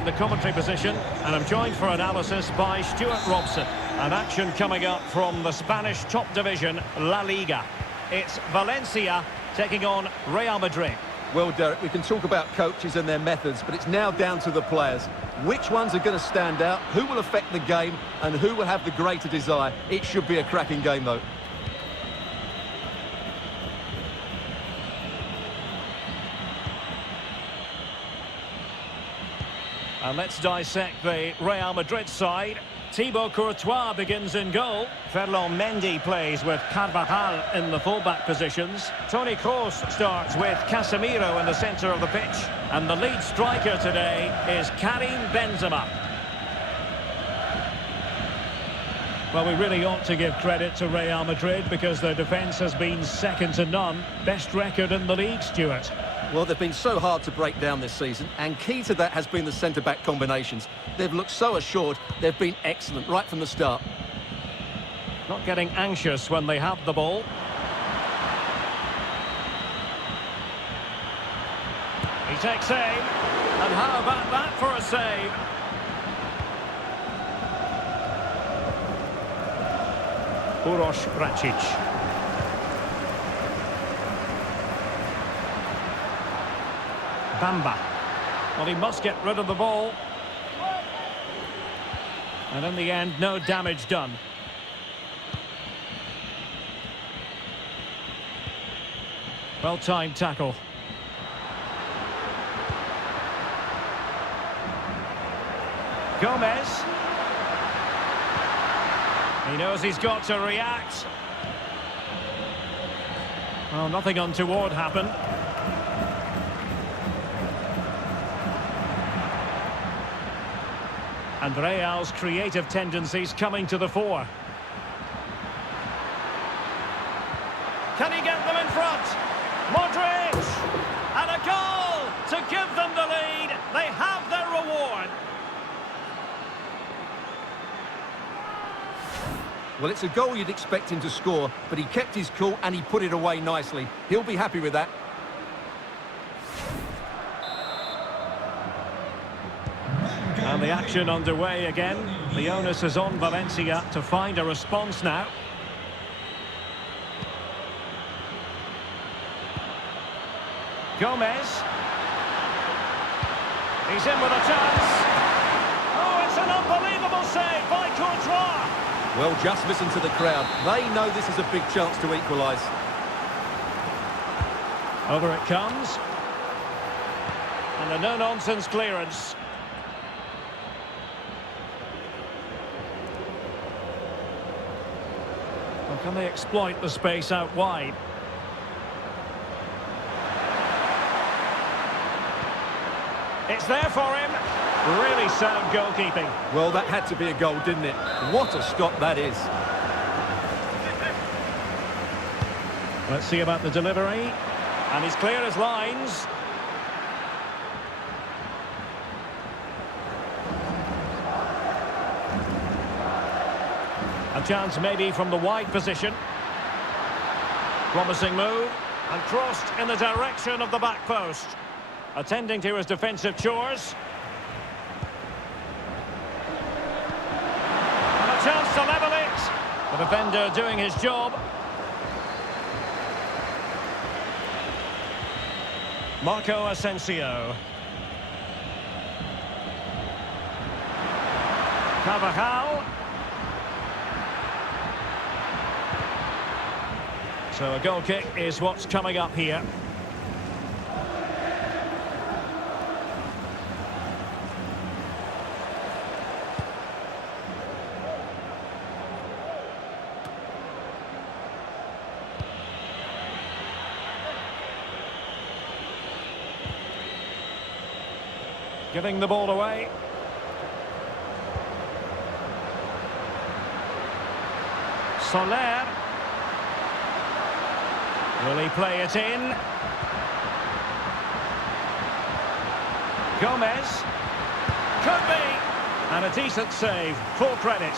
in the commentary position, and I'm joined for analysis by Stuart Robson. An action coming up from the Spanish top division, La Liga. It's Valencia taking on Real Madrid. Well, Derek, we can talk about coaches and their methods, but it's now down to the players. Which ones are going to stand out, who will affect the game, and who will have the greater desire? It should be a cracking game, though. And let's dissect the Real Madrid side. Thibaut Courtois begins in goal. Ferland Mendy plays with Carvajal in the fullback positions. Toni Kroos starts with Casemiro in the centre of the pitch. And the lead striker today is Karim Benzema. Well, we really ought to give credit to Real Madrid because their defence has been second to none. Best record in the league, Stuart. Well, they've been so hard to break down this season, and key to that has been the centre-back combinations. They've looked so assured, they've been excellent right from the start. Not getting anxious when they have the ball. He takes aim, and how about that for a save? Uroš Račić. Bamba. Well, he must get rid of the ball. And in the end, no damage done. Well-timed tackle. Gomez. He knows he's got to react. Well, nothing untoward happened. And Real's creative tendencies coming to the fore. Can he get them in front? Madrid! And a goal to give them the lead. They have their reward. Well, it's a goal you'd expect him to score, but he kept his cool and he put it away nicely. He'll be happy with that. And the action underway again. The onus is on Valencia to find a response now. Gomez. He's in with a chance. Oh, it's an unbelievable save by Courtois. Well, just listen to the crowd. They know this is a big chance to equalise. Over it comes. And a no-nonsense clearance. Well, can they exploit the space out wide? It's there for him. Really sound goalkeeping. Well, that had to be a goal, didn't it? What a stop that is. Let's see about the delivery. And he's clear as lines. A chance maybe from the wide position. Promising move. And crossed in the direction of the back post. Attending to his defensive chores. And a chance to level it. The defender doing his job. Marco Asensio. Carvajal. So a goal kick is what's coming up here. Giving the ball away. Soler. Will he play it in? Gomez. Could be. And a decent save. Full credit.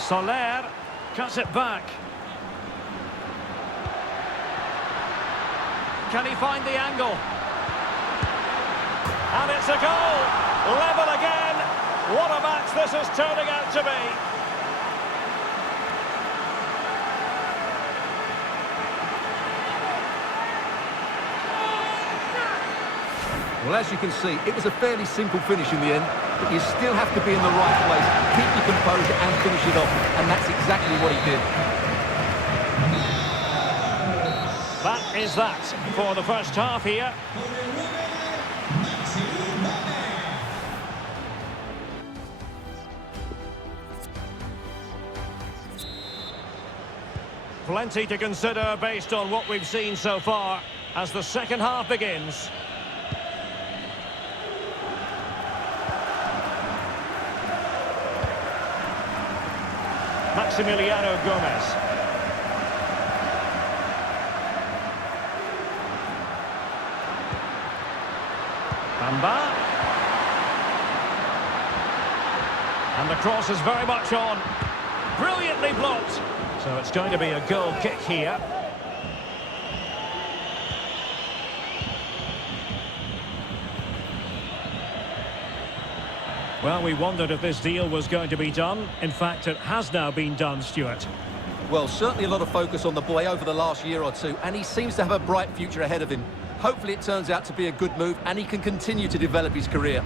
Soler cuts it back. Can he find the angle? And it's a goal! Level again! What a match this is turning out to be! Well, as you can see, it was a fairly simple finish in the end, but you still have to be in the right place, keep your composure and finish it off, and that's exactly what he did. That is that for the first half here. Plenty to consider based on what we've seen so far as the second half begins. Maximiliano Gomez. Bamba. And the cross is very much on. Brilliantly blocked. So it's going to be a goal kick here. Well, we wondered if this deal was going to be done. In fact, it has now been done, Stuart. Well, certainly a lot of focus on the boy over the last year or two, and he seems to have a bright future ahead of him. Hopefully it turns out to be a good move, and he can continue to develop his career.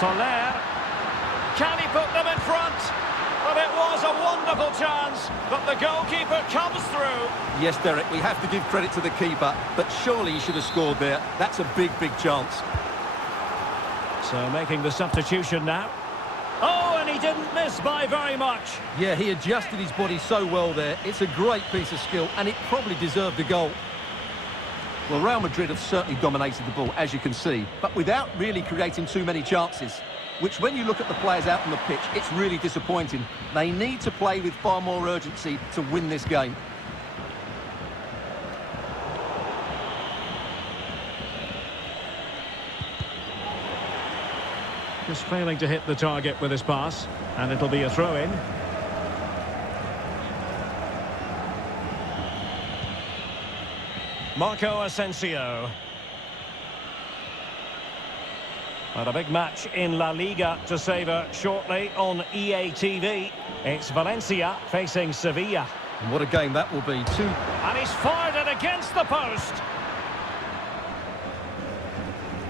Soler. Can he put them in front? Well, it was a wonderful chance, but the goalkeeper comes through. Yes, Derek, we have to give credit to the keeper, but surely he should have scored there. That's a big, big chance. So making the substitution now. Oh, and he didn't miss by very much. Yeah, he adjusted his body so well there. It's a great piece of skill, and it probably deserved a goal. Well, Real Madrid have certainly dominated the ball, as you can see, but without really creating too many chances, which when you look at the players out on the pitch, it's really disappointing. They need to play with far more urgency to win this game. Just failing to hit the target with his pass, and it'll be a throw-in. Marco Asensio. But a big match in La Liga to savour shortly on EA TV. It's Valencia facing Sevilla. And what a game that will be, too. And he's fired it against the post.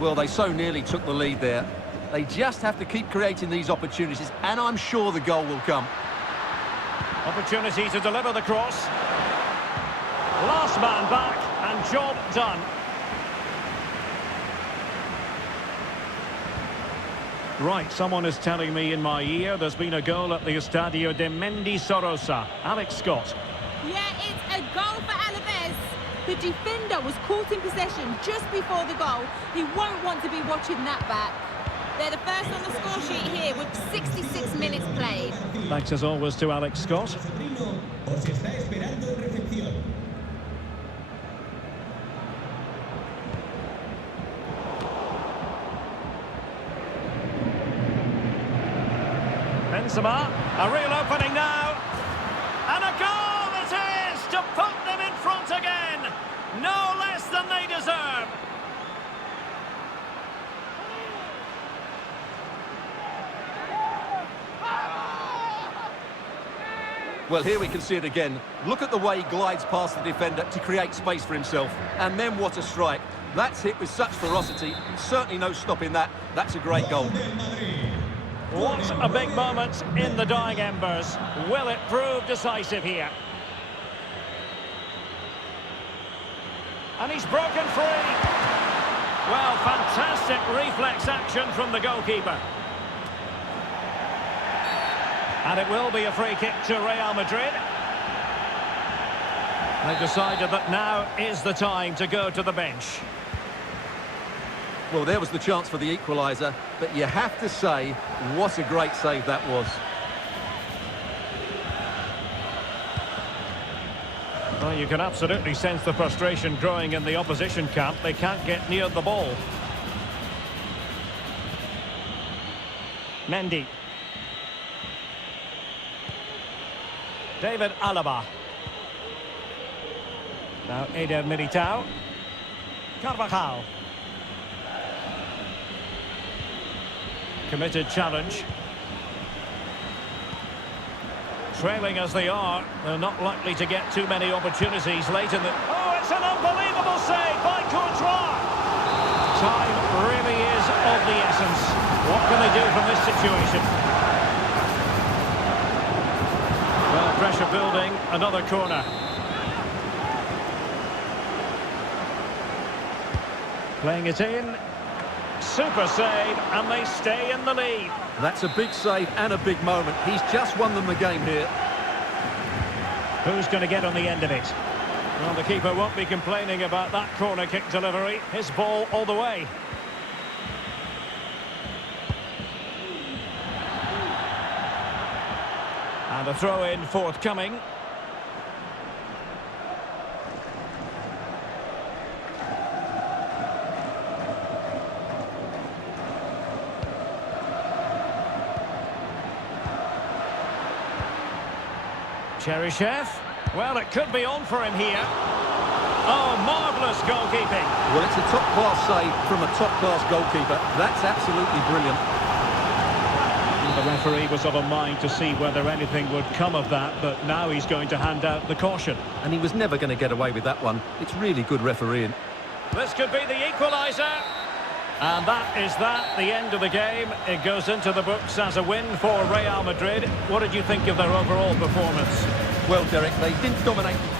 Well, they so nearly took the lead there. They just have to keep creating these opportunities, and I'm sure the goal will come. Opportunity to deliver the cross. Last man back, and job done. Right, someone is telling me in my ear there's been a goal at the Estadio de Mendizorroza. Alex Scott. Yeah, it's a goal for Alaves. The defender was caught in possession just before the goal. He won't want to be watching that back. They're the first on the score sheet here with 66 minutes played. Thanks as always to Alex Scott. Benzema, a real opening now. And a goal it is to put them in front again. No less than they deserve. Well, here we can see it again. Look at the way he glides past the defender to create space for himself. And then what a strike. That's hit with such ferocity. Certainly no stopping that. That's a great goal. What a big moment in the dying embers. Will it prove decisive here? And he's broken free. Well, fantastic reflex action from the goalkeeper. And it will be a free kick to Real Madrid. They've decided that now is the time to go to the bench. Well, there was the chance for the equaliser, but you have to say, what a great save that was. Well, you can absolutely sense the frustration growing in the opposition camp. They can't get near the ball. Mendy. David Alaba. Now Eder Militao. Carvajal. Committed challenge. Trailing as they are, they're not likely to get too many opportunities late in the... Oh, it's an unbelievable save by Courtois! Time really is of the essence. What can they do from this situation? Well, pressure building, another corner. Playing it in. Super save, and they stay in the lead. That's a big save and a big moment. He's just won them the game here. Who's going to get on the end of it? Well, the keeper won't be complaining about that corner kick delivery. His ball all the way. And a throw-in forthcoming. Cheryshev. Well, it could be on for him here. Oh, marvellous goalkeeping. Well, it's a top-class save from a top-class goalkeeper. That's absolutely brilliant. The referee was of a mind to see whether anything would come of that, but now he's going to hand out the caution. And he was never going to get away with that one. It's really good refereeing. This could be the equaliser. And that is that, the end of the game. It goes into the books as a win for Real Madrid. What did you think of their overall performance? Well, Derek, they didn't dominate the